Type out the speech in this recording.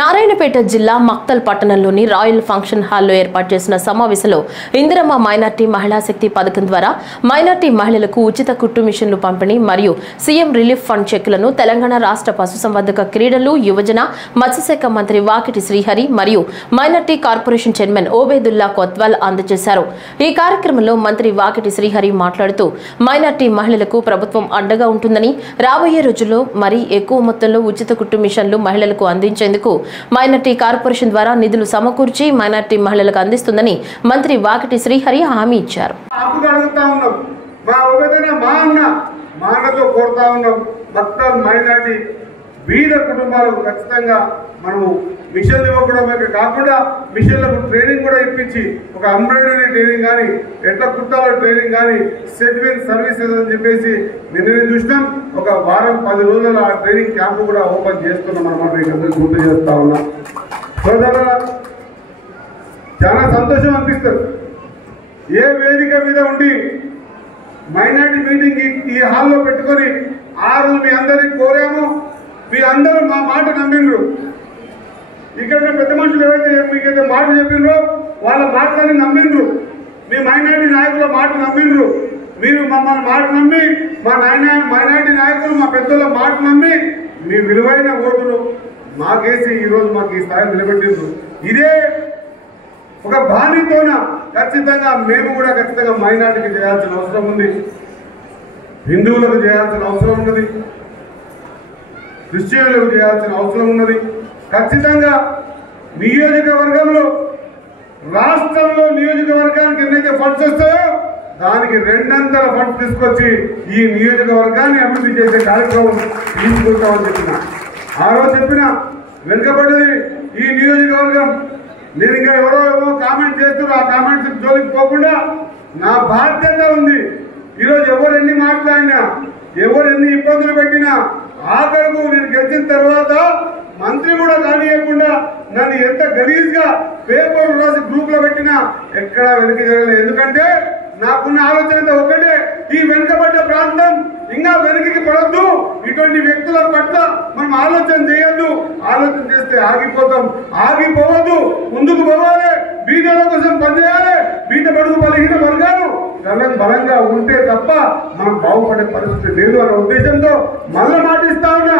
నారాయణపేట జిల్లా మక్తల్ పట్టణంలోని royal function హాల్లో ఏర్పాటు చేసిన సమావేశంలో ఇందిరమ్మ మైనార్టీ మహిళా శక్తి పథకం ద్వారా మైనార్టీ మహిళలకు ఉచిత కుట్టు మిషన్లు పంపిణీ మరియు సీఎం రిలీఫ్ ఫండ్ చెక్కులను తెలంగాణ రాష్ట్ర పశుసంవర్ధక క్రీడలు యువజన మత్స్యశాఖ మంత్రి వాకిటి శ్రీహరి మరియు minority corporation chairman Obedullah Kotwal అందజేశారు। ఈ కార్యక్రమంలో మంత్రి వాకిటి శ్రీహరి మాట్లాడుతూ మైనార్టీ మహిళలకు ప్రభుత్వం అండగా ఉంటుందని రాబోయే రోజుల్లో మరీ ఎక్కువ మొత్తంలో ఉచిత కుట్టు మిషన్లు మహిళలకు అందించేందుకు మైనార్టీ కార్పొరేషన్ ద్వారా నిధులు సమకూర్చి మైనార్టీ మహిళలకు అందిస్తుందని మంత్రి వాకిటి శ్రీహరి హామీ ఇచ్చారు। బీద కుటుంబాలకు ఖచ్చితంగా మనము మిషన్లు ఇవ్వడమే కాకుండా మిషన్లకు ట్రైనింగ్ కూడా ఇప్పించి ఒక ఎంబ్రాయిడరీ ట్రైనింగ్ కానీ ఎట్లా కుట్టాలో ట్రైనింగ్ కానీ సెట్మెంట్ సర్వీసెస్ అని చెప్పేసి నిన్న చూసినాం। ఒక వారం 10 రోజుల ఆ ట్రైనింగ్ క్యాంపు కూడా ఓపెన్ చేస్తున్నాం అన్నమాట। మీకు గుర్తు చేస్తా ఉన్నాం। సోదరులారా, చాలా సంతోషం అనిపిస్తుంది ఏ వేదిక మీద ఉండి మైనార్టీ మీటింగ్ ఈ హాల్లో పెట్టుకొని ఆ రోజు మీ అందరికీ కోరాము, మీ అందరూ మా మాట నమ్మిండ్రు। ఇక్కడ పెద్ద మనుషులు మీకైతే మాట చెప్పిండ్రో వాళ్ళ మాటలని నమ్మిండ్రు, మీ మైనార్టీ నాయకుల మాట నమ్మిండ్రు। మీరు మమ్మల్ని మాట నమ్మి మా మైనార్టీ నాయకులు మా పెద్దల మాట నమ్మి మీ విలువైన ఓటును మాకేసి ఈరోజు మాకు ఈ స్థాయిని నిలబెట్టిండ్రు। ఇదే ఒక బాధ్యతోన ఖచ్చితంగా మేము కూడా ఖచ్చితంగా మైనార్టీకి చేయాల్సిన అవసరం ఉంది, హిందువులకు చేయాల్సిన అవసరం ఉన్నది, క్రిస్టియన్లకు చేయాల్సిన అవసరం ఉన్నది। ఖచ్చితంగా నియోజకవర్గంలో రాష్ట్రంలో నియోజకవర్గానికి ఎన్నైతే ఫండ్స్ వస్తాయో దానికి 2 ఫండ్స్ తీసుకొచ్చి ఈ నియోజకవర్గాన్ని అభివృద్ధి చేసే కార్యక్రమం తీసుకుంటామని చెప్పిన ఆ రోజు చెప్పిన వెనుకబడ్డది ఈ నియోజకవర్గం। నేను ఇంకా ఎవరో కామెంట్ చేస్తున్నారు, ఆ కామెంట్స్ జోలికి పోకుండా నా బాధ్యత ఉంది। ఈరోజు ఎవరు ఎన్ని మాట్లాడినా ఎవరు ఎన్ని ఇబ్బందులు పెట్టినా ఆఖరుకు నేను గెలిచిన తర్వాత మంత్రి కూడా కానియకుండా నన్ను ఎంత గలీజ్గా పేపర్ రాసి గ్రూప్ లో పెట్టినా ఎక్కడా వెనక్కి జరగలేదు। ఎందుకంటే నాకున్న ఆలోచన ఒకటే, ఈ వెనుకబడ్డ ప్రాంతం ఇంకా వెనక్కి పడద్దు, ఇటువంటి వ్యక్తుల పట్ల మనం ఆలోచన చేయొద్దు, ఆలోచన చేస్తే ఆగిపోతాం, ఆగిపోవద్దు, ముందుకు పోవాలి, బీదల కోసం పనిచేయాలి। బీద బడుగు బలహీన వర్గాలు బలంగా ఉంటే తప్ప మనం బాగుపడే పరిస్థితి లేదు అన్న ఉద్దేశంతో మళ్ళీ మాటిస్తా ఉన్నా।